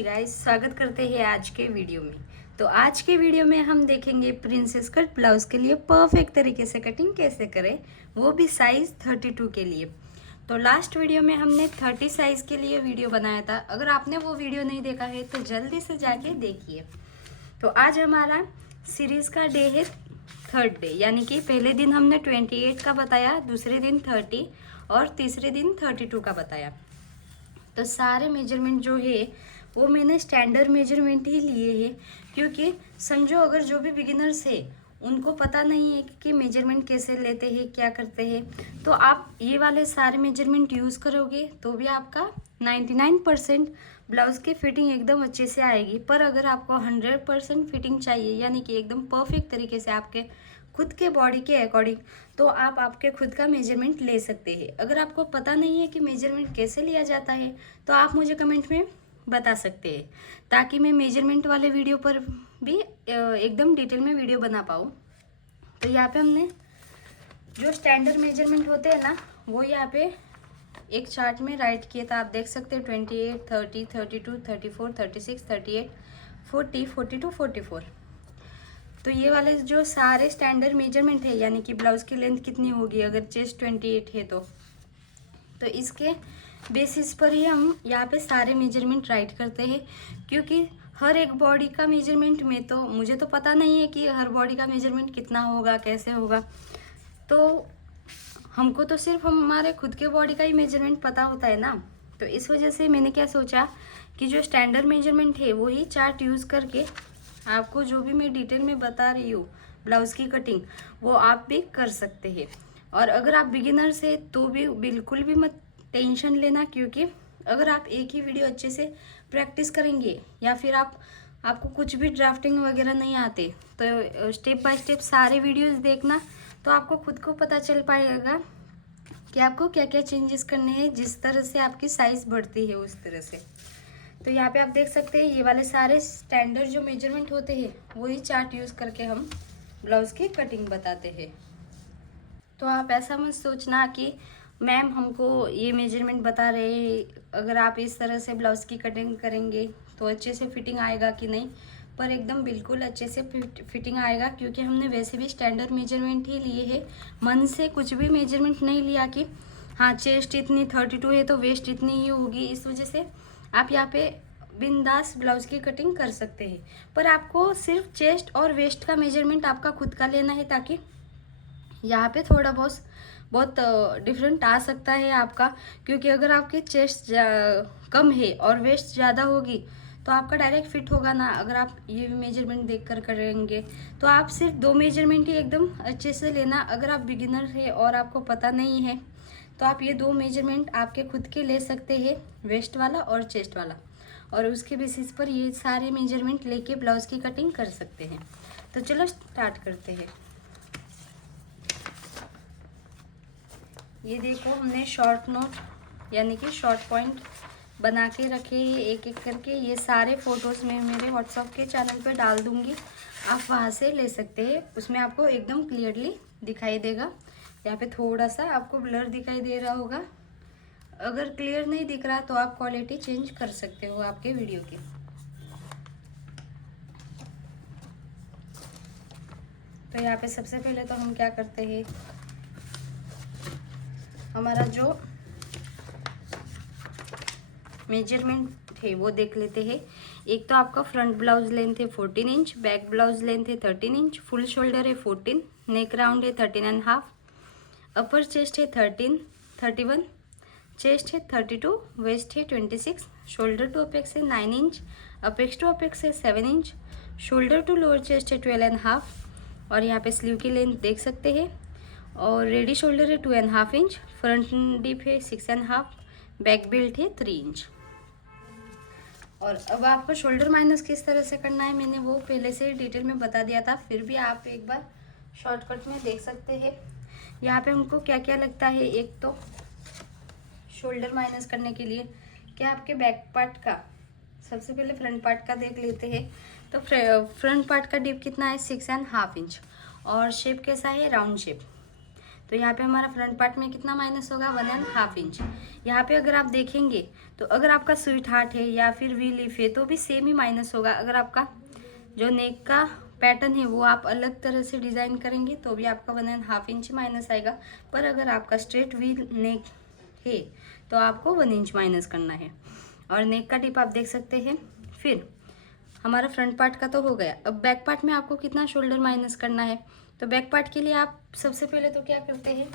जी guys, स्वागत करते हैं आज के वीडियो में। तो आज के वीडियो में हम देखेंगे प्रिंसेस कट ब्लाउज के लिए परफेक्ट तरीके से कटिंग कैसे करें, वो भी साइज 32 के लिए। तो लास्ट वीडियो में हमने 30 साइज के लिए वीडियो बनाया था। अगर आपने वो वीडियो नहीं देखा है तो जल्दी से जाके देखिए। तो आज हमारा सीरीज का डे है थर्ड डे, यानी कि पहले दिन हमने 28 का बताया, दूसरे दिन 30 और तीसरे दिन 32 का बताया। तो सारे मेजरमेंट जो है वो मैंने स्टैंडर्ड मेजरमेंट ही लिए हैं, क्योंकि समझो अगर जो भी बिगिनर्स है उनको पता नहीं है कि मेजरमेंट कैसे लेते हैं, क्या करते हैं, तो आप ये वाले सारे मेजरमेंट यूज़ करोगे तो भी आपका 99% ब्लाउज़ की फिटिंग एकदम अच्छे से आएगी। पर अगर आपको 100% फिटिंग चाहिए, यानी कि एकदम परफेक्ट तरीके से आपके खुद के बॉडी के अकॉर्डिंग, तो आप आपके खुद का मेजरमेंट ले सकते हैं। अगर आपको पता नहीं है कि मेजरमेंट कैसे लिया जाता है तो आप मुझे कमेंट में बता सकते हैं, ताकि मैं मेजरमेंट वाले वीडियो पर भी एकदम डिटेल में वीडियो बना पाऊँ। तो यहाँ पे हमने जो स्टैंडर्ड मेजरमेंट होते हैं ना, वो यहाँ पे एक चार्ट में राइट किया था। आप देख सकते हैं 28, 30, 32, 34, 36, 38, 40, 42, 44। तो ये वाले जो सारे स्टैंडर्ड मेजरमेंट है, यानी कि ब्लाउज की लेंथ कितनी होगी अगर चेस्ट 28 है तो इसके बेसिस पर ही हम यहाँ पे सारे मेजरमेंट राइट करते हैं। क्योंकि हर एक बॉडी का मेजरमेंट में तो मुझे तो पता नहीं है कि हर बॉडी का मेजरमेंट कितना होगा, कैसे होगा। तो हमको तो सिर्फ हमारे खुद के बॉडी का ही मेजरमेंट पता होता है ना। तो इस वजह से मैंने क्या सोचा कि जो स्टैंडर्ड मेजरमेंट है वही चार्ट यूज़ करके आपको जो भी मैं डिटेल में बता रही हूँ ब्लाउज़ की कटिंग, वो आप भी कर सकते हैं। और अगर आप बिगिनर्स है तो भी बिल्कुल भी मत टेंशन लेना, क्योंकि अगर आप एक ही वीडियो अच्छे से प्रैक्टिस करेंगे या फिर आपको कुछ भी ड्राफ्टिंग वगैरह नहीं आते तो स्टेप बाय स्टेप सारे वीडियोस देखना, तो आपको खुद को पता चल पाएगा कि आपको क्या क्या चेंजेस करने हैं। जिस तरह से आपकी साइज़ बढ़ती है उस तरह से। तो यहाँ पे आप देख सकते हैं ये वाले सारे स्टैंडर्ड जो मेजरमेंट होते हैं वही चार्ट यूज़ करके हम ब्लाउज़ की कटिंग बताते हैं। तो आप ऐसा मत सोचना कि मैम हमको ये मेजरमेंट बता रहे हैं, अगर आप इस तरह से ब्लाउज़ की कटिंग करेंगे तो अच्छे से फिटिंग आएगा कि नहीं। पर एकदम बिल्कुल अच्छे से फिटिंग आएगा, क्योंकि हमने वैसे भी स्टैंडर्ड मेजरमेंट ही लिए हैं। मन से कुछ भी मेजरमेंट नहीं लिया कि हाँ चेस्ट इतनी 32 है तो वेस्ट इतनी ही होगी। इस वजह से आप यहाँ पे बिंदास ब्लाउज़ की कटिंग कर सकते हैं। पर आपको सिर्फ चेस्ट और वेस्ट का मेजरमेंट आपका खुद का लेना है, ताकि यहाँ पे थोड़ा बहुत डिफरेंट आ सकता है आपका। क्योंकि अगर आपके चेस्ट कम है और वेस्ट ज़्यादा होगी तो आपका डायरेक्ट फिट होगा ना। अगर आप ये मेजरमेंट देख कर करेंगे तो आप सिर्फ 2 मेजरमेंट ही एकदम अच्छे से लेना। अगर आप बिगिनर है और आपको पता नहीं है तो आप ये 2 मेजरमेंट आपके खुद के ले सकते हैं, वेस्ट वाला और चेस्ट वाला, और उसके बेसिस पर ये सारे मेजरमेंट लेके ब्लाउज़ की कटिंग कर सकते हैं। तो चलो स्टार्ट करते हैं। ये देखो हमने शॉर्ट नोट यानी कि शॉर्ट पॉइंट बना के रखे हैं एक एक करके। ये सारे फ़ोटोज़ मैं मेरे व्हाट्सएप के चैनल पे डाल दूँगी, आप वहाँ से ले सकते हैं। उसमें आपको एकदम क्लियरली दिखाई देगा। यहाँ पे थोड़ा सा आपको ब्लर दिखाई दे रहा होगा। अगर क्लियर नहीं दिख रहा तो आप क्वालिटी चेंज कर सकते हो आपके वीडियो की। तो यहाँ पे सबसे पहले तो हम क्या करते हैं, हमारा जो मेजरमेंट है वो देख लेते हैं। एक तो आपका फ्रंट ब्लाउज लेंथ है 14 इंच, बैक ब्लाउज लेंथ है 13 इंच, फुल शोल्डर है 14, नेक राउंड है 13.5, अपर चेस्ट है 31, चेस्ट है 32, वेस्ट है 26, शोल्डर टू अपेक्स है 9 इंच, अपेक्स टू अपेक्स है 7 inch, shoulder to lower chest है 12.5, और यहाँ पे स्लीव की लेंथ देख सकते हैं। और रेडी शोल्डर है 2.5 इंच, फ्रंट डीप है 6.5, बैक बेल्ट है 3 इंच। और अब आपको शोल्डर माइनस किस तरह से करना है मैंने वो पहले से ही डिटेल में बता दिया था, फिर भी आप एक बार शॉर्टकट में देख सकते हैं। यहाँ पे हमको क्या क्या लगता है, एक तो शोल्डर माइनस करने के लिए क्या आपके बैक पार्ट का, सबसे पहले फ्रंट पार्ट का देख लेते हैं। तो फ्रंट पार्ट का डिप कितना है 6.5 इंच, और शेप कैसा है राउंड शेप। तो यहाँ पे हमारा फ्रंट पार्ट में कितना माइनस होगा, 1.5 इंच। यहाँ पे अगर आप देखेंगे तो अगर आपका स्वीट हार्ट है या फिर वी लीफ है तो भी सेम ही माइनस होगा। अगर आपका जो नेक का पैटर्न है वो आप अलग तरह से डिज़ाइन करेंगे तो भी आपका 1.5 इंच माइनस आएगा। पर अगर आपका स्ट्रेट वी नेक है तो आपको 1 इंच माइनस करना है। और नेक का टिप आप देख सकते हैं। फिर हमारा फ्रंट पार्ट का तो हो गया। अब बैक पार्ट में आपको कितना शोल्डर माइनस करना है। तो बैक पार्ट के लिए आप सबसे पहले तो क्या करते हैं,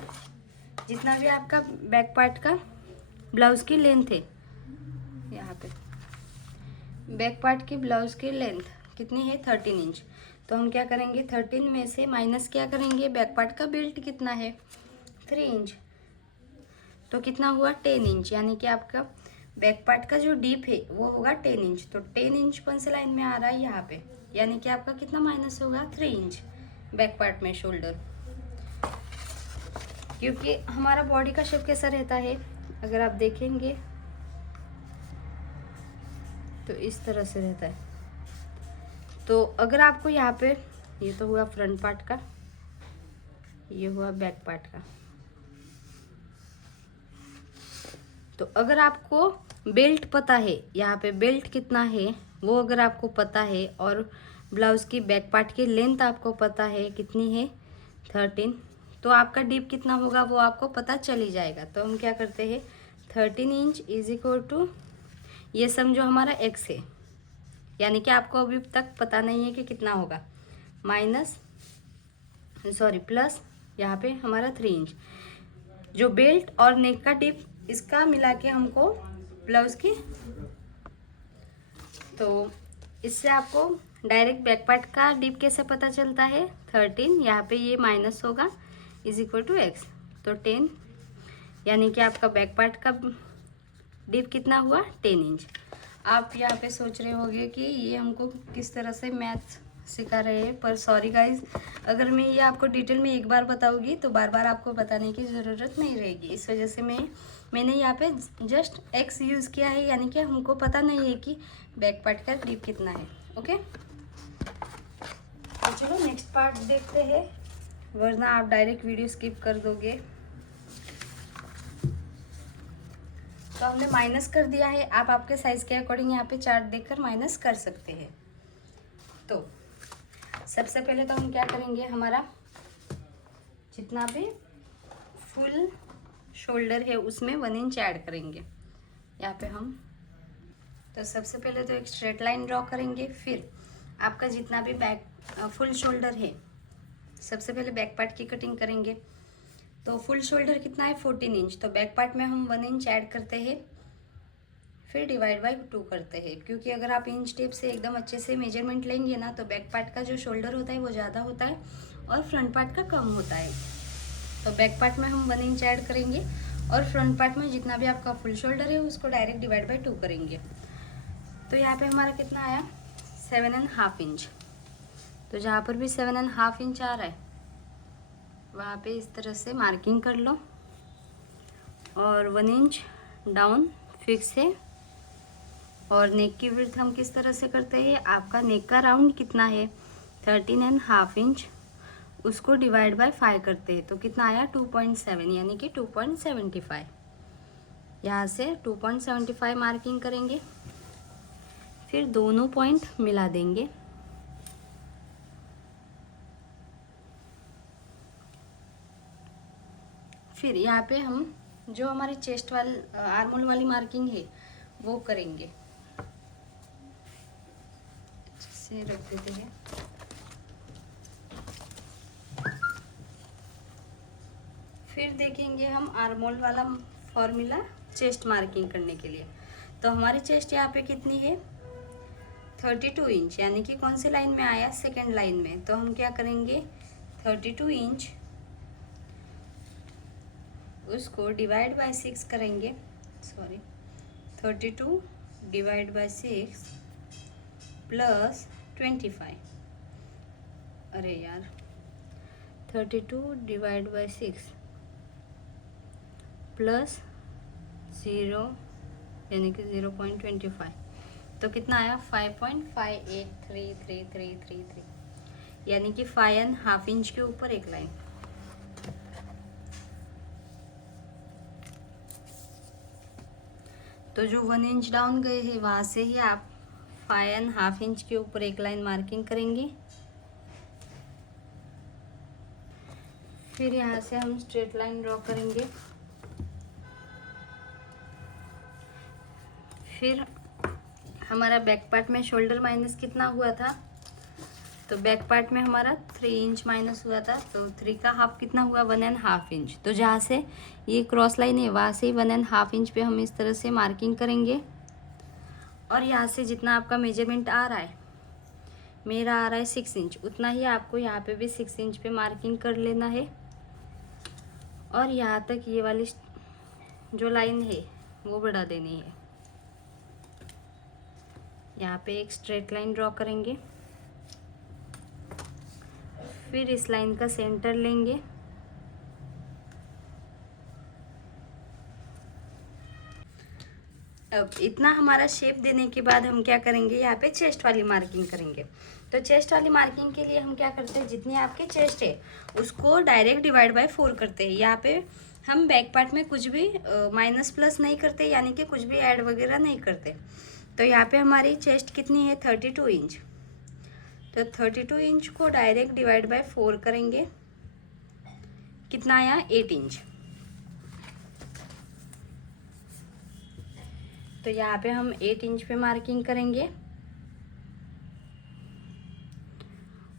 जितना भी आपका बैक पार्ट का ब्लाउज की लेंथ है, यहाँ पे बैक पार्ट की ब्लाउज की लेंथ कितनी है, 13 इंच। तो हम क्या करेंगे, 13 में से माइनस क्या करेंगे, बैक पार्ट का बेल्ट कितना है, 3 इंच। तो कितना हुआ, 10 इंच। यानी कि आपका बैक पार्ट का जो डीप है वो होगा 10 इंच। तो 10 इंच कौन से लाइन में आ रहा है, यहाँ पे। यानी कि आपका कितना माइनस होगा, 3 इंच बैक पार्ट में शोल्डर। क्योंकि हमारा बॉडी का शेप कैसा रहता है, अगर आप देखेंगे तो इस तरह से रहता है। तो अगर आपको यहाँ पे, ये तो हुआ फ्रंट पार्ट का, ये हुआ बैक पार्ट का। तो अगर आपको बेल्ट पता है, यहाँ पे बेल्ट कितना है वो अगर आपको पता है, और ब्लाउज की बैक पार्ट की लेंथ आपको पता है कितनी है, 13, तो आपका डीप कितना होगा वो आपको पता चली जाएगा। तो हम क्या करते हैं, 13 इंच इज इक्वल टू, ये समझो हमारा एक्स है, यानी कि आपको अभी तक पता नहीं है कि कितना होगा, प्लस यहाँ पे हमारा 3 इंच। जो बेल्ट और नेक का डिप इसका मिला के हमको ब्लाउज की, तो इससे आपको डायरेक्ट बैक पार्ट का डिप कैसे पता चलता है, 13, यहाँ पे ये माइनस होगा, इज इक्वल टू एक्स। तो 10, यानी कि आपका बैक पार्ट का डिप कितना हुआ, 10 इंच। आप यहाँ पे सोच रहे होंगे कि ये हमको किस तरह से मैथ सिखा रहे हैं, पर सॉरी गाइज, अगर मैं ये आपको डिटेल में एक बार बताऊंगी तो बार बार आपको बताने की ज़रूरत नहीं रहेगी। इस वजह से मैंने यहाँ पे जस्ट एक्स यूज़ किया है, यानी कि हमको पता नहीं है कि बैक पार्ट का डीप कितना है। ओके, तो चलो नेक्स्ट पार्ट देखते हैं, वरना आप डायरेक्ट वीडियो स्किप कर दोगे। तो हमने माइनस कर दिया है, आप आपके साइज़ के अकॉर्डिंग यहाँ पे चार्ट देखकर माइनस कर सकते हैं। तो सबसे पहले तो हम क्या करेंगे, हमारा जितना भी फुल शोल्डर है उसमें 1 इंच ऐड करेंगे यहाँ पे हम। तो सबसे पहले तो एक स्ट्रेट लाइन ड्रॉ करेंगे। फिर आपका जितना भी बैक फुल शोल्डर है, सबसे पहले बैक पार्ट की कटिंग करेंगे। तो फुल शोल्डर कितना है, 14 इंच। तो बैक पार्ट में हम 1 इंच ऐड करते हैं, फिर डिवाइड बाई 2 करते हैं। क्योंकि अगर आप इंच टेप से एकदम अच्छे से मेजरमेंट लेंगे ना, तो बैक पार्ट का जो शोल्डर होता है वो ज़्यादा होता है और फ्रंट पार्ट का कम होता है। तो बैक पार्ट में हम 1 इंच ऐड करेंगे, और फ्रंट पार्ट में जितना भी आपका फुल शोल्डर है उसको डायरेक्ट डिवाइड बाई 2 करेंगे। तो यहाँ पे हमारा कितना आया, 7.5 इंच। तो जहाँ पर भी 7.5 इंच आ रहा है वहाँ पे इस तरह से मार्किंग कर लो, और 1 इंच डाउन फिक्स है। और नेक की विड्थ हम किस तरह से करते हैं, आपका नेक का राउंड कितना है, 13.5 इंच, उसको डिवाइड बाय 5 करते हैं। तो कितना आया, 2.7, यानी कि 2.75। यहाँ से 2.75 मार्किंग करेंगे, फिर दोनों पॉइंट मिला देंगे। फिर यहाँ पे हम जो हमारी चेस्ट वाली आर्मोल वाली मार्किंग है वो करेंगे, से रख देते हैं। फिर देखेंगे हम आर्मोल वाला फॉर्मूला चेस्ट मार्किंग करने के लिए। तो हमारी चेस्ट यहाँ पे कितनी है, 32 इंच, यानी कि कौन सी लाइन में आया, सेकंड लाइन में। तो हम क्या करेंगे, 32 इंच उसको डिवाइड बाय 6 करेंगे, 32 डिवाइड बाय 6 प्लस 25, अरे यार 32 डिवाइड बाय 6 प्लस 0, यानी कि 0.25, तो कितना आया, 5.583333, यानी कि 5.5 इंच के ऊपर एक लाइन। तो जो 1 इंच डाउन गए हैं वहाँ से ही आप 5.5 इंच के ऊपर एक लाइन मार्किंग करेंगे। फिर यहाँ से हम स्ट्रेट लाइन ड्रॉ करेंगे। फिर हमारा बैक पार्ट में शोल्डर माइनस कितना हुआ था, तो बैक पार्ट में हमारा 3 इंच माइनस हुआ था, तो 3 का हाफ कितना हुआ 1.5 इंच। तो जहाँ से ये क्रॉस लाइन है वहाँ से 1.5 इंच पे हम इस तरह से मार्किंग करेंगे। और यहाँ से जितना आपका मेजरमेंट आ रहा है, मेरा आ रहा है 6 इंच, उतना ही आपको यहाँ पे भी 6 इंच पे मार्किंग कर लेना है। और यहाँ तक ये वाली जो लाइन है वो बढ़ा देनी है। यहाँ पे एक स्ट्रेट लाइन ड्रॉ करेंगे। फिर इस लाइन का सेंटर लेंगे। अब इतना हमारा शेप देने के बाद हम क्या करेंगे, यहाँ पे चेस्ट वाली मार्किंग करेंगे। तो चेस्ट वाली मार्किंग के लिए हम क्या करते हैं, जितनी आपकी चेस्ट है उसको डायरेक्ट डिवाइड बाय 4 करते हैं। यहाँ पे हम बैक पार्ट में कुछ भी माइनस प्लस नहीं करते, यानी कि कुछ भी ऐड वगैरह नहीं करते। तो यहाँ पे हमारी चेस्ट कितनी है 32 इंच। तो 32 इंच को डायरेक्ट डिवाइड बाय 4 करेंगे, कितना आया 8 इंच। तो यहाँ पे हम 8 इंच पे मार्किंग करेंगे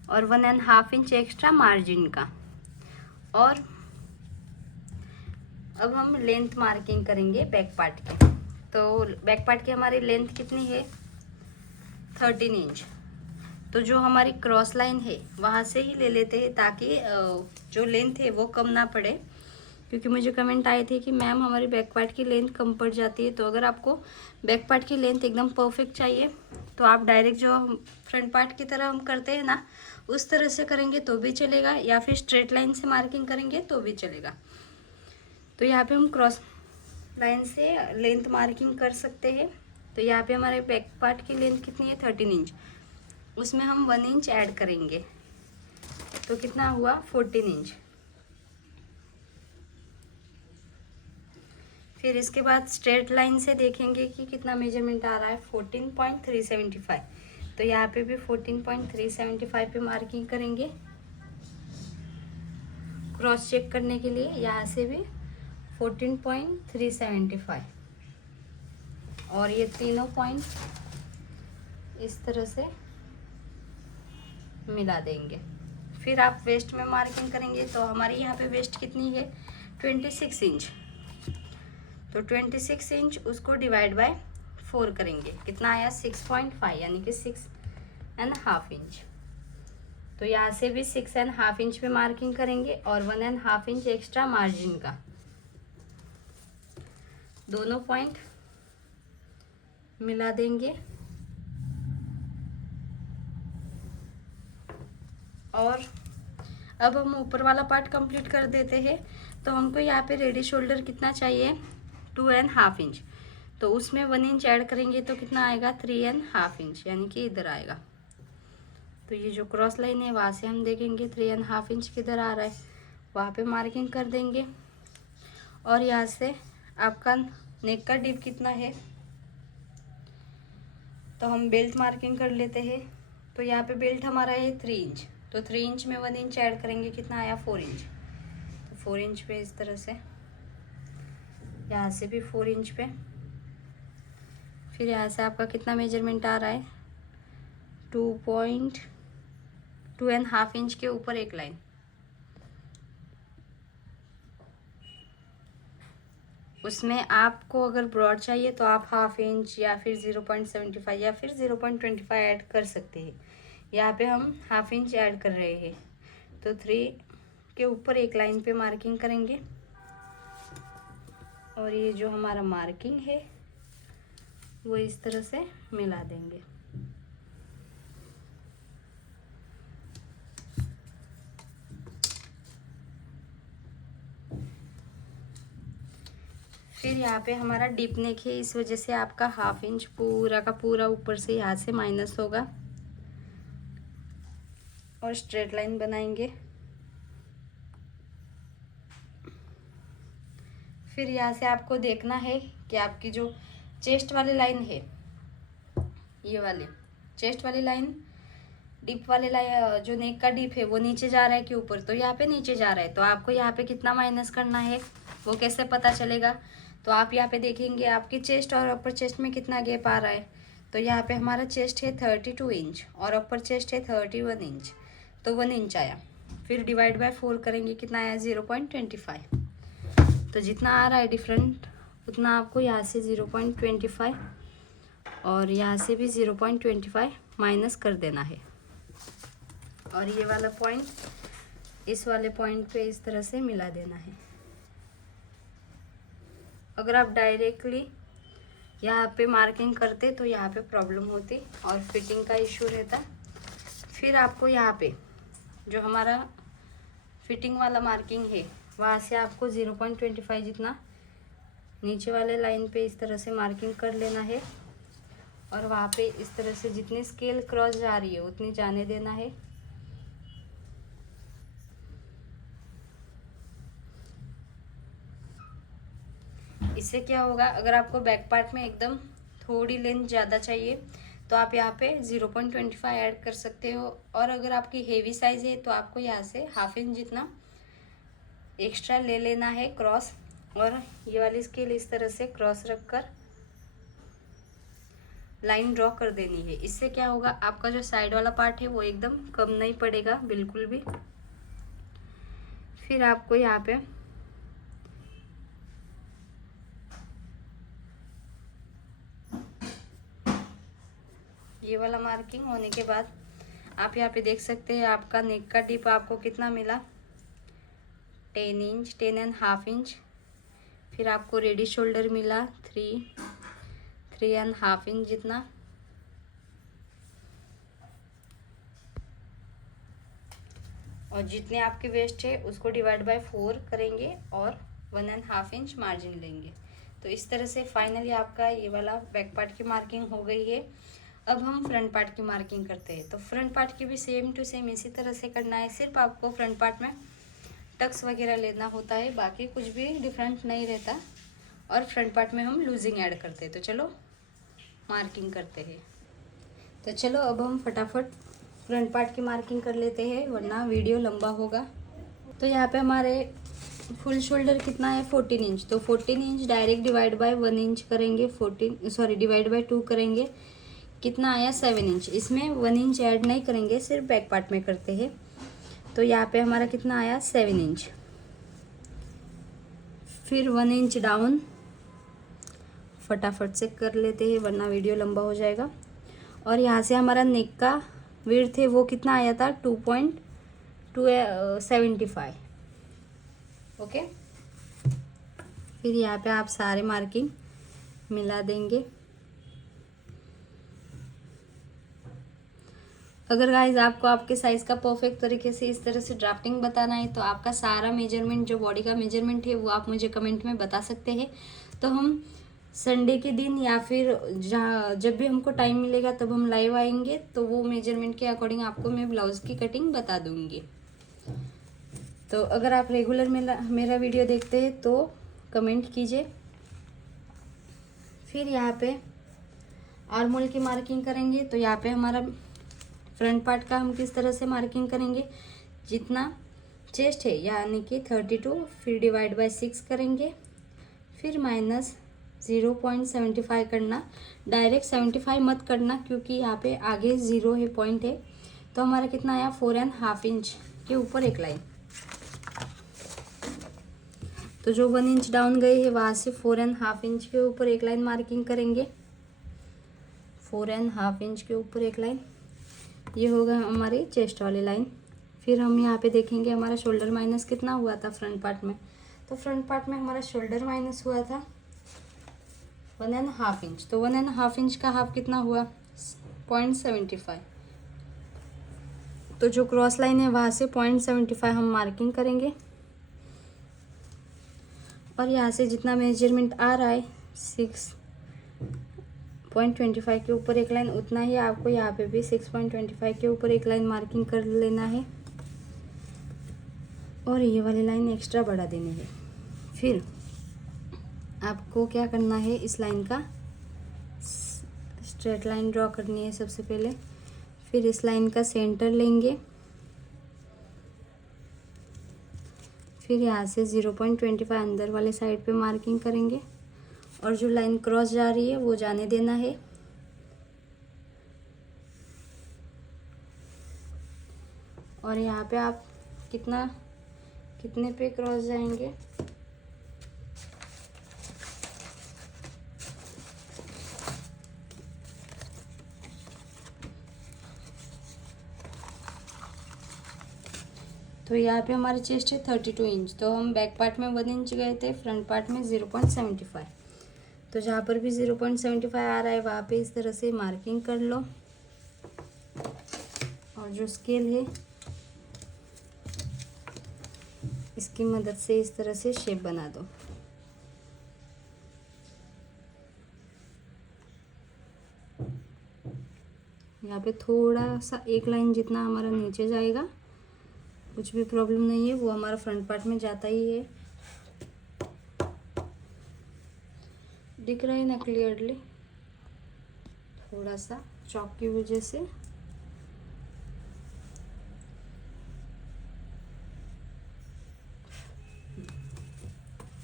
और 1.5 इंच एक्स्ट्रा मार्जिन का। और अब हम लेंथ मार्किंग करेंगे बैक पार्ट की। तो बैक पार्ट की हमारी लेंथ कितनी है 13 इंच। तो जो हमारी क्रॉस लाइन है वहाँ से ही ले लेते हैं, ताकि जो लेंथ है वो कम ना पड़े। क्योंकि मुझे कमेंट आए थे कि मैम हमारी बैक पार्ट की लेंथ कम पड़ जाती है। तो अगर आपको बैक पार्ट की लेंथ एकदम परफेक्ट चाहिए तो आप डायरेक्ट जो फ्रंट पार्ट की तरह हम करते हैं ना, उस तरह से करेंगे तो भी चलेगा, या फिर स्ट्रेट लाइन से मार्किंग करेंगे तो भी चलेगा। तो यहाँ पे हम क्रॉस लाइन से लेंथ मार्किंग कर सकते हैं। तो यहाँ पे हमारे बैक पार्ट की लेंथ कितनी है 13 इंच, उसमें हम 1 इंच ऐड करेंगे, तो कितना हुआ 14 इंच। फिर इसके बाद स्ट्रेट लाइन से देखेंगे कि कितना मेजरमेंट आ रहा है 14.375। तो यहाँ पे भी 14.375 पे मार्किंग करेंगे क्रॉस चेक करने के लिए। यहाँ से भी 14.375 और ये तीनों पॉइंट इस तरह से मिला देंगे। फिर आप वेस्ट में मार्किंग करेंगे। तो हमारी यहाँ पे वेस्ट कितनी है 26 इंच। तो 26 इंच उसको डिवाइड बाय 4 करेंगे, कितना आया 6.5, यानी कि 6.5 इंच। तो यहाँ से भी 6.5 इंच पे मार्किंग करेंगे और 1.5 इंच एक्स्ट्रा मार्जिन का। दोनों पॉइंट मिला देंगे और अब हम ऊपर वाला पार्ट कंप्लीट कर देते हैं। तो हमको यहाँ पे रेडी शोल्डर कितना चाहिए 2.5 इंच। तो उसमें 1 इंच ऐड करेंगे तो कितना आएगा 3.5 इंच, यानी कि इधर आएगा। तो ये जो क्रॉस लाइन है वहाँ से हम देखेंगे 3.5 इंच किधर आ रहा है, वहाँ पे मार्किंग कर देंगे। और यहाँ से आपका नेक का डिप कितना है, तो हम बेल्ट मार्किंग कर लेते हैं। तो यहाँ पे बेल्ट हमारा है 3 इंच। तो 3 इंच में 1 इंच ऐड करेंगे, कितना आया 4 इंच। तो 4 इंच पे इस तरह से, यहाँ से भी 4 इंच पे। फिर यहाँ से आपका कितना मेजरमेंट आ रहा है 2.5 इंच के ऊपर एक लाइन। उसमें आपको अगर ब्रॉड चाहिए तो आप 1/2 इंच या फिर 0.75 या फिर 0.25 ऐड कर सकते हैं। यहाँ पे हम 1/2 इंच ऐड कर रहे हैं। तो 3 के ऊपर एक लाइन पे मार्किंग करेंगे और ये जो हमारा मार्किंग है वो इस तरह से मिला देंगे। फिर यहाँ पे हमारा डीप नेक है, इस वजह से आपका 1/2 इंच पूरा का पूरा ऊपर से यहाँ से माइनस होगा और स्ट्रेट लाइन बनाएंगे। फिर यहाँ से आपको देखना है कि आपकी जो चेस्ट वाली लाइन है, ये वाले चेस्ट वाली लाइन, डिप वाले लाइन, जो नेक का डिप है वो नीचे जा रहा है कि ऊपर, तो यहाँ पे नीचे जा रहा है। तो आपको यहाँ पे कितना माइनस करना है वो कैसे पता चलेगा? तो आप यहाँ पे देखेंगे आपकी चेस्ट और अपर चेस्ट में कितना गैप आ रहा है। तो यहाँ पे हमारा चेस्ट है 32 इंच और अपर चेस्ट है 31 इंच, तो 1 इंच आया। फिर डिवाइड बाय 4 करेंगे, कितना आया? 0.25। तो जितना आ रहा है डिफरेंट उतना आपको यहाँ से 0.25 और यहाँ से भी 0.25 माइनस कर देना है। और ये वाला पॉइंट इस वाले पॉइंट पे इस तरह से मिला देना है। अगर आप डायरेक्टली यहाँ पे मार्किंग करते तो यहाँ पे प्रॉब्लम होती और फिटिंग का इशू रहता। फिर आपको यहाँ पे जो हमारा फिटिंग वाला मार्किंग है वहाँ से आपको 0.25 जितना नीचे वाले लाइन पे इस तरह से मार्किंग कर लेना है और वहाँ पे इस तरह से जितनी स्केल क्रॉस जा रही है उतनी जाने देना है। इससे क्या होगा, अगर आपको बैक पार्ट में एकदम थोड़ी लेंथ ज़्यादा चाहिए तो आप यहाँ पे 0.25 ऐड कर सकते हो। और अगर आपकी हेवी साइज़ है तो आपको यहाँ से ½ इंच जितना एक्स्ट्रा ले लेना है क्रॉस, और ये वाली स्केल इस तरह से क्रॉस रखकर लाइन ड्रॉ कर देनी है। इससे क्या होगा, आपका जो साइड वाला पार्ट है वो एकदम कम नहीं पड़ेगा बिल्कुल भी। फिर आपको यहाँ पे ये वाला मार्किंग होने के बाद आप यहाँ पे देख सकते हैं आपका नेक का डिप आपको कितना मिला, 10 इंच, 10.5 इंच। फिर आपको रेडी शोल्डर मिला 3.5 इंच जितना। और जितने आपके वेस्ट है उसको डिवाइड बाय 4 करेंगे और 1.5 इंच मार्जिन लेंगे। तो इस तरह से फाइनली आपका ये वाला बैक पार्ट की मार्किंग हो गई है। अब हम फ्रंट पार्ट की मार्किंग करते हैं। तो फ्रंट पार्ट की भी सेम टू सेम इसी तरह से करना है, सिर्फ आपको फ्रंट पार्ट में टक्स वगैरह लेना होता है, बाकी कुछ भी डिफरेंट नहीं रहता। और फ्रंट पार्ट में हम लूजिंग ऐड करते हैं। तो चलो मार्किंग करते हैं। तो चलो अब हम फटाफट फ्रंट पार्ट की मार्किंग कर लेते हैं वरना वीडियो लंबा होगा। तो यहाँ पे हमारे फुल शोल्डर कितना है 14 इंच, तो 14 inch direct divide by 1 inch करेंगे, डिवाइड बाय 2 करेंगे, कितना आया 7 इंच। इसमें 1 इंच ऐड नहीं करेंगे, सिर्फ बैक पार्ट में करते हैं। तो यहाँ पे हमारा कितना आया 7 इंच। फिर 1 इंच डाउन, फटाफट से कर लेते हैं वरना वीडियो लंबा हो जाएगा। और यहाँ से हमारा नेक का विड्थ है वो कितना आया था 2.275। ओके, फिर यहाँ पे आप सारे मार्किंग मिला देंगे। अगर गाइज आपको आपके साइज़ का परफेक्ट तरीके से इस तरह से ड्राफ्टिंग बताना है तो आपका सारा मेजरमेंट जो बॉडी का मेजरमेंट है वो आप मुझे कमेंट में बता सकते हैं। तो हम संडे के दिन या फिर जब भी हमको टाइम मिलेगा तब हम लाइव आएंगे, तो वो मेजरमेंट के अकॉर्डिंग आपको मैं ब्लाउज़ की कटिंग बता दूंगी। तो अगर आप रेगुलर मेरा वीडियो देखते हैं तो कमेंट कीजिए। फिर यहाँ पे आर्म होल की मार्किंग करेंगे। तो यहाँ पे हमारा फ्रंट पार्ट का हम किस तरह से मार्किंग करेंगे, जितना चेस्ट है यानी कि 32, फिर डिवाइड बाय 6 करेंगे, फिर माइनस 0.75 करना। डायरेक्ट 75 मत करना क्योंकि यहाँ पे आगे 0 है, पॉइंट है। तो हमारा कितना आया 4.5 इंच के ऊपर एक लाइन। तो जो 1 इंच डाउन गए है वहाँ से 4.5 इंच के ऊपर एक लाइन मार्किंग करेंगे, 4.5 इंच के ऊपर एक लाइन। ये होगा हमारी चेस्ट वाली लाइन। फिर हम यहाँ पे देखेंगे हमारा शोल्डर माइनस कितना हुआ था फ्रंट पार्ट में। तो फ्रंट पार्ट में हमारा शोल्डर माइनस हुआ था 1.5 इंच। तो 1.5 इंच का हाफ कितना हुआ 0.75। तो जो क्रॉस लाइन है वहाँ से 0.75 हम मार्किंग करेंगे। और यहाँ से जितना मेजरमेंट आ रहा है 6.25 के ऊपर एक लाइन, उतना ही आपको यहाँ पे भी 6.25 के ऊपर एक लाइन मार्किंग कर लेना है और ये वाली लाइन एक्स्ट्रा बढ़ा देनी है। फिर आपको क्या करना है, इस लाइन का स्ट्रेट लाइन ड्रॉ करनी है सबसे पहले। फिर इस लाइन का सेंटर लेंगे, फिर यहाँ से 0.25 अंदर वाले साइड पे मार्किंग करेंगे और जो लाइन क्रॉस जा रही है वो जाने देना है। और यहाँ पे आप कितने पे क्रॉस जाएंगे, तो यहाँ पे हमारी चेस्ट है 32 इंच। तो हम बैक पार्ट में 1 इंच गए थे, फ्रंट पार्ट में 0.75। तो जहाँ पर भी 0.75 आ रहा है वहाँ पे इस तरह से मार्किंग कर लो और जो स्केल है इसकी मदद से इस तरह से शेप बना दो। यहाँ पे थोड़ा सा एक लाइन जितना हमारा नीचे जाएगा कुछ भी प्रॉब्लम नहीं है, वो हमारा फ्रंट पार्ट में जाता ही है। दिख रहा है ना क्लियरली? थोड़ा सा चॉक की वजह से।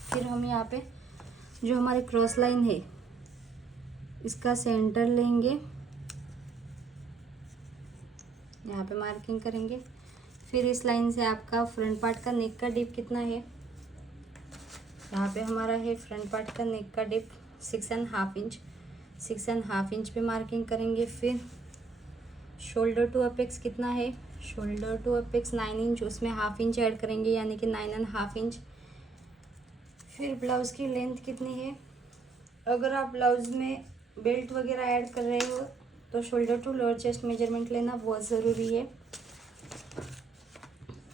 फिर हम यहाँ पे जो हमारे क्रॉस लाइन है इसका सेंटर लेंगे, यहाँ पे मार्किंग करेंगे। फिर इस लाइन से आपका फ्रंट पार्ट का नेक का डिप कितना है, यहाँ पे हमारा है फ्रंट पार्ट का नेक का डिप 6.5 इंच। 6.5 इंच पे मार्किंग करेंगे। फिर शोल्डर टू अपेक्स कितना है, शोल्डर टू अपेक्स 9 इंच, उसमें हाफ इंच ऐड करेंगे यानी कि 9.5 इंच। फिर ब्लाउज़ की लेंथ कितनी है, अगर आप ब्लाउज़ में बेल्ट वगैरह ऐड कर रहे हो तो shoulder to lower chest measurement लेना बहुत ज़रूरी है।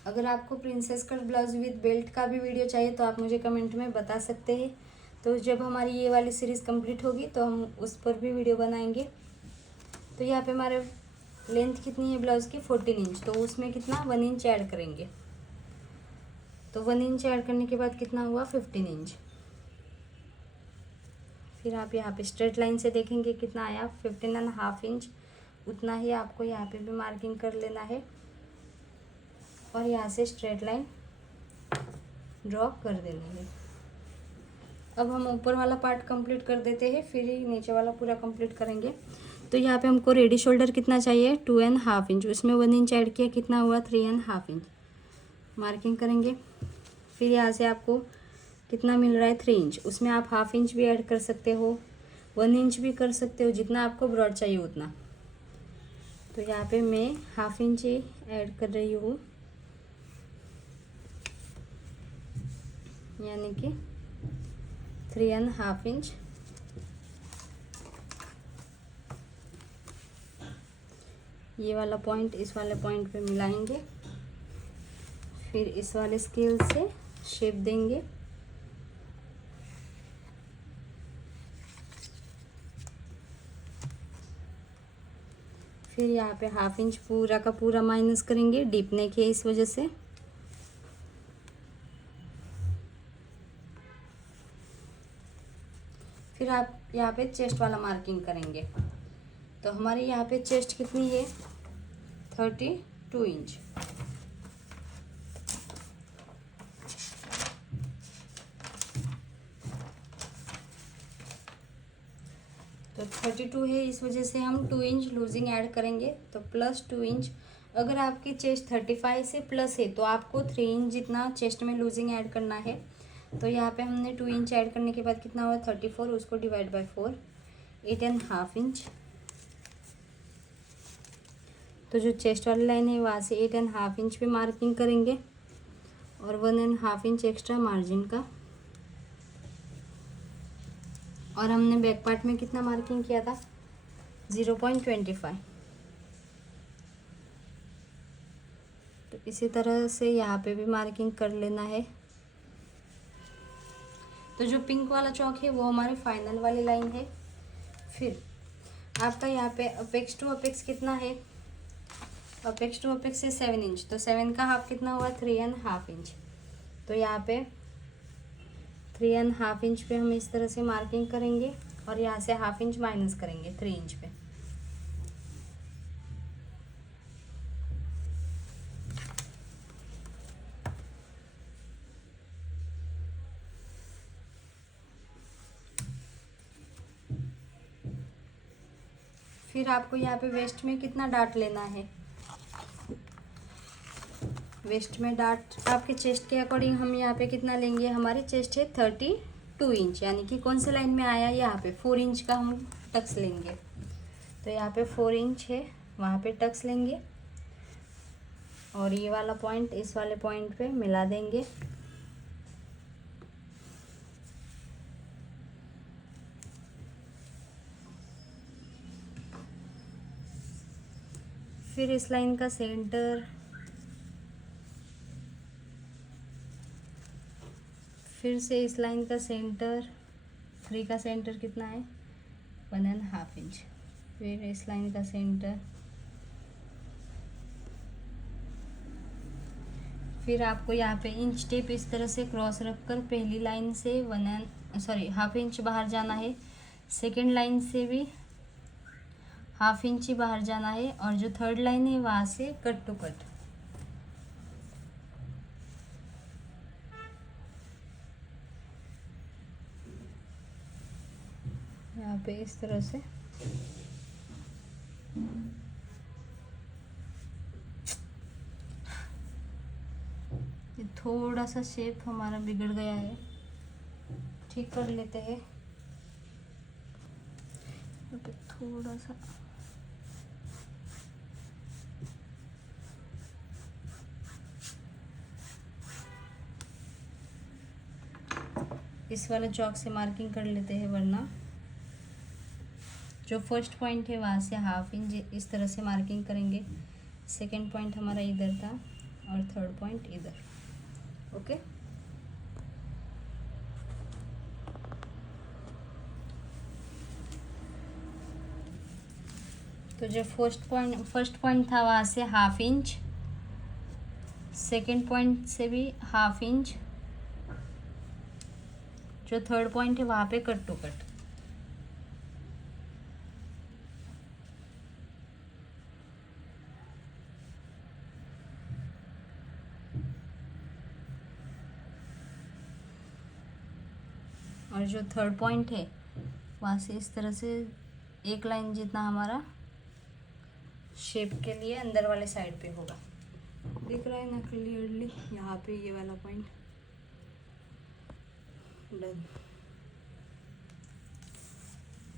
अगर आपको princess cut blouse with belt का भी वीडियो चाहिए तो आप मुझे कमेंट में बता सकते हैं। तो जब हमारी ये वाली सीरीज़ कंप्लीट होगी तो हम उस पर भी वीडियो बनाएंगे। तो यहाँ पे हमारे लेंथ कितनी है ब्लाउज़ की 14 इंच, तो उसमें कितना 1 इंच ऐड करेंगे। तो 1 इंच ऐड करने के बाद कितना हुआ 15 इंच। फिर आप यहाँ पे स्ट्रेट लाइन से देखेंगे कितना आया 15.5 इंच, उतना ही आपको यहाँ पे भी मार्किंग कर लेना है और यहाँ से स्ट्रेट लाइन ड्रॉ कर देनी है। अब हम ऊपर वाला पार्ट कंप्लीट कर देते हैं, फिर ही नीचे वाला पूरा कंप्लीट करेंगे। तो यहाँ पे हमको रेडी शोल्डर कितना चाहिए 2.5 इंच, उसमें 1 इंच ऐड किया कितना हुआ 3.5 इंच। मार्किंग करेंगे। फिर यहाँ से आपको कितना मिल रहा है 3 इंच, उसमें आप हाफ इंच भी ऐड कर सकते हो, 1 इंच भी कर सकते हो, जितना आपको ब्रॉड चाहिए उतना। तो यहाँ पे मैं हाफ इंच ही ऐड कर रही हूँ, यानी कि 3.5 इंच। ये वाला पॉइंट इस वाले पॉइंट पे मिलाएंगे, फिर इस वाले स्केल से शेप देंगे। फिर यहाँ पे हाफ इंच पूरा का पूरा माइनस करेंगे, डीप नेक है इस वजह से। फिर आप यहाँ पे चेस्ट वाला मार्किंग करेंगे। तो हमारी यहाँ पे चेस्ट कितनी है 32 इंच। तो 32 है, इस वजह से हम 2 इंच लूजिंग ऐड करेंगे, तो प्लस 2 इंच। अगर आपकी चेस्ट 35 से प्लस है तो आपको 3 इंच जितना चेस्ट में लूजिंग ऐड करना है। तो यहाँ पे हमने 2 इंच ऐड करने के बाद कितना हुआ 34, उसको डिवाइड बाय 4, 8.5 इंच। तो जो चेस्ट वाली लाइन है वहाँ से 8.5 इंच पे मार्किंग करेंगे और 1.5 इंच एक्स्ट्रा मार्जिन का। और हमने बैक पार्ट में कितना मार्किंग किया था 0.25। तो इसी तरह से यहाँ पे भी मार्किंग कर लेना है। तो जो पिंक वाला चौक है वो हमारी फाइनल वाली लाइन है। फिर आपका यहाँ पे अपेक्स टू अपेक्स कितना है, अपेक्स टू अपेक्स है 7 इंच, तो 7 का हाफ कितना हुआ 3.5 इंच। तो यहाँ पे 3.5 इंच पे हम इस तरह से मार्किंग करेंगे और यहाँ से हाफ इंच माइनस करेंगे 3 इंच पे। फिर आपको यहाँ पे वेस्ट में कितना डार्ट लेना है, वेस्ट में डार्ट आपके चेस्ट के अकॉर्डिंग हम यहाँ पे कितना लेंगे, हमारी चेस्ट है 32 इंच, यानी कि कौन से लाइन में आया, यहाँ पे 4 इंच का हम टक्स लेंगे। तो यहाँ पे 4 इंच है, वहाँ पे टक्स लेंगे और ये वाला पॉइंट इस वाले पॉइंट पे मिला देंगे। फिर इस लाइन का सेंटर, फिर से इस लाइन का सेंटर, 3 का सेंटर कितना है 1.5 इंच, फिर इस लाइन का सेंटर, फिर आपको यहाँ पे इंच टेप इस तरह से क्रॉस रखकर पहली लाइन से 1.5 इंच बाहर जाना है, सेकंड लाइन से भी 1/2 इंच ही बाहर जाना है, और जो थर्ड लाइन है वहाँ से कट टू कट। यहाँ पे इस तरह से ये थोड़ा सा शेप हमारा बिगड़ गया है, ठीक कर लेते हैं। यहाँ पे थोड़ा सा इस वाले चौक से मार्किंग कर लेते हैं, वरना जो फर्स्ट पॉइंट है वहाँ से 1/2 इंच इस तरह से मार्किंग करेंगे। सेकंड पॉइंट हमारा इधर था और थर्ड पॉइंट इधर। ओके, तो जो फर्स्ट पॉइंट था वहाँ से 1/2 इंच, सेकंड पॉइंट से भी 1/2 इंच, जो थर्ड पॉइंट है वहाँ पे कट टू कट। और जो थर्ड पॉइंट है वहाँ से इस तरह से एक लाइन जितना हमारा शेप के लिए अंदर वाले साइड पे होगा, दिख रहा है ना क्लियरली, यहाँ पे ये वाला पॉइंट डन।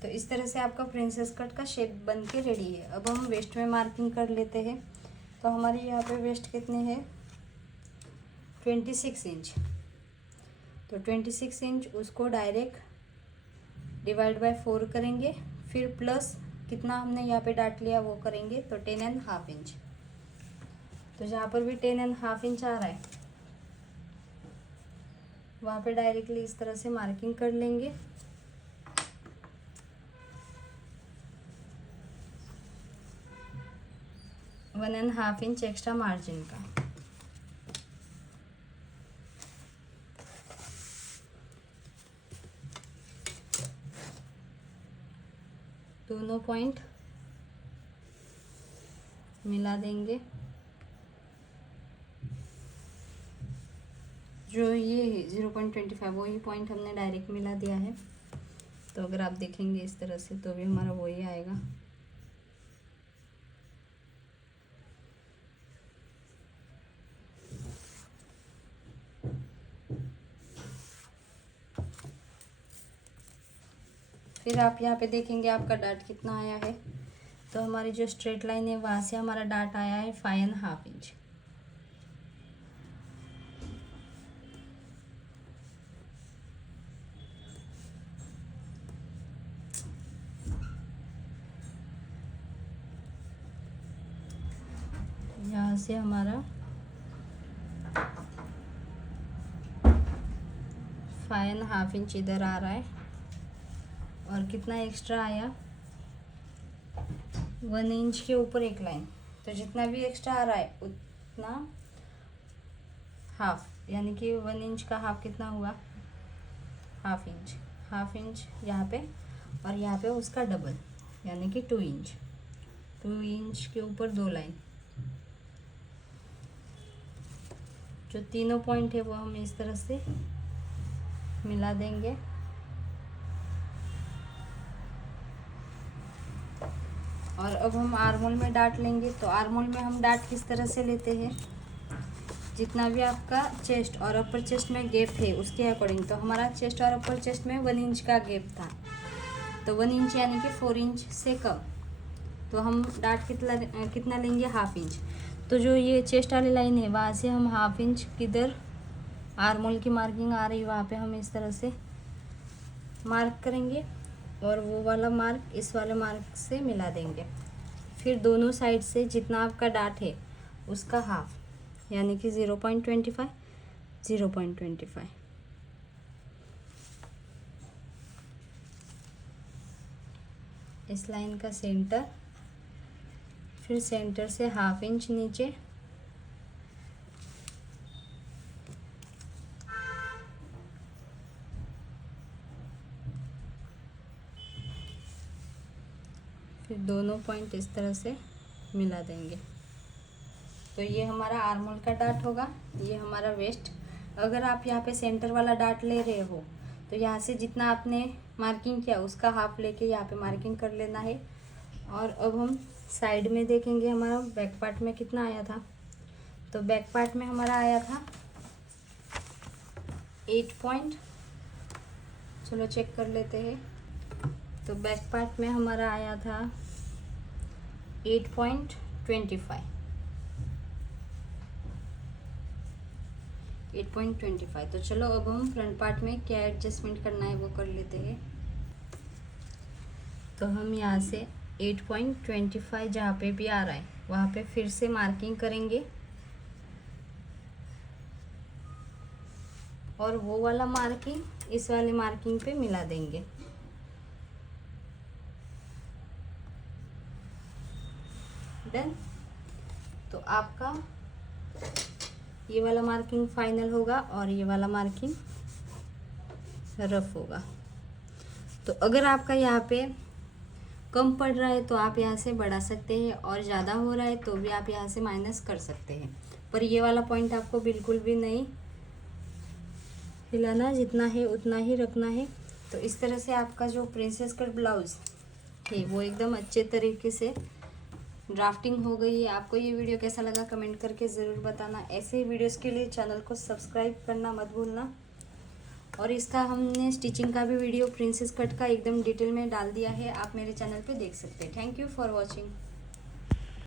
तो इस तरह से आपका प्रिंसेस कट का शेप बन के रेडी है। अब हम वेस्ट में मार्किंग कर लेते हैं। तो हमारी यहाँ पे वेस्ट कितनी है 26 इंच, तो 26 इंच उसको डायरेक्ट डिवाइड बाय 4 करेंगे, फिर प्लस कितना हमने यहाँ पे डाट लिया वो करेंगे, तो 10.5 इंच। तो जहाँ पर भी 10.5 इंच आ रहा है वहाँ पे डायरेक्टली इस तरह से मार्किंग कर लेंगे। One and half inch extra margin का। दोनों पॉइंट मिला देंगे। जो ये 0.25 वही पॉइंट हमने डायरेक्ट मिला दिया है, तो अगर आप देखेंगे इस तरह से तो भी हमारा वही आएगा। फिर आप यहाँ पे देखेंगे आपका डार्ट कितना आया है। तो हमारी जो स्ट्रेट लाइन है वहाँ से हमारा डार्ट आया है 5.5 इंच। यहाँ से हमारा 5.5 इंच इधर आ रहा है, और कितना एक्स्ट्रा आया 1 इंच के ऊपर एक लाइन। तो जितना भी एक्स्ट्रा आ रहा है उतना हाफ, यानी कि 1 इंच का हाफ कितना हुआ 1/2 इंच यहाँ पे, और यहाँ पे उसका डबल यानी कि 2 इंच। 2 इंच के ऊपर 2 लाइन। जो तीनों पॉइंट है वो हम इस तरह से मिला देंगे, और अब हम आर्मोल में डाट लेंगे। तो आर्मोल में हम डाट किस तरह से लेते हैं, जितना भी आपका चेस्ट और अपर चेस्ट में गैप है उसके अकॉर्डिंग। तो हमारा चेस्ट और अपर चेस्ट में 1 इंच का गैप था, तो 1 इंच यानी कि 4 इंच से कम। तो हम डाट कितना लेंगे, हाफ इंच। तो जो ये चेस्ट वाली लाइन है वहाँ से हम हाफ इंच किधर आर्मोल की मार्किंग आ रही वहाँ पे हम इस तरह से मार्क करेंगे और वो वाला मार्क इस वाले मार्क से मिला देंगे। फिर दोनों साइड से जितना आपका डाट है उसका हाफ यानी कि 0.25 0.25। इस लाइन का सेंटर, फिर सेंटर से हाफ इंच नीचे, फिर दोनों पॉइंट इस तरह से मिला देंगे। तो ये हमारा आर्मोल का डाट होगा, ये हमारा वेस्ट। अगर आप यहाँ पे सेंटर वाला डाट ले रहे हो तो यहाँ से जितना आपने मार्किंग किया उसका हाफ लेके यहाँ पे मार्किंग कर लेना है। और अब हम साइड में देखेंगे हमारा बैक पार्ट में कितना आया था। तो बैक पार्ट में हमारा आया था 8 पॉइंट, चलो चेक कर लेते हैं। तो बैक पार्ट में हमारा आया था 8.25 8.25। तो चलो अब हम फ्रंट पार्ट में क्या एडजस्टमेंट करना है वो कर लेते हैं। तो हम यहाँ से 8.25 जहाँ पे भी आ रहा है वहाँ पे फिर से मार्किंग करेंगे और वो वाला मार्किंग इस वाले मार्किंग पे मिला देंगे। डन। तो आपका ये वाला मार्किंग फाइनल होगा और ये वाला मार्किंग रफ होगा। तो अगर आपका यहाँ पे कम पड़ रहा है तो आप यहाँ से बढ़ा सकते हैं और ज़्यादा हो रहा है तो भी आप यहाँ से माइनस कर सकते हैं। पर ये वाला पॉइंट आपको बिल्कुल भी नहीं हिलाना, जितना है उतना ही रखना है। तो इस तरह से आपका जो प्रिंसेस कट ब्लाउज़ है वो एकदम अच्छे तरीके से ड्राफ्टिंग हो गई है। आपको ये वीडियो कैसा लगा कमेंट करके ज़रूर बताना। ऐसे ही वीडियोस के लिए चैनल को सब्सक्राइब करना मत भूलना। और इसका हमने स्टिचिंग का भी वीडियो प्रिंसेस कट का एकदम डिटेल में डाल दिया है, आप मेरे चैनल पे देख सकते हैं। Thank you for watching.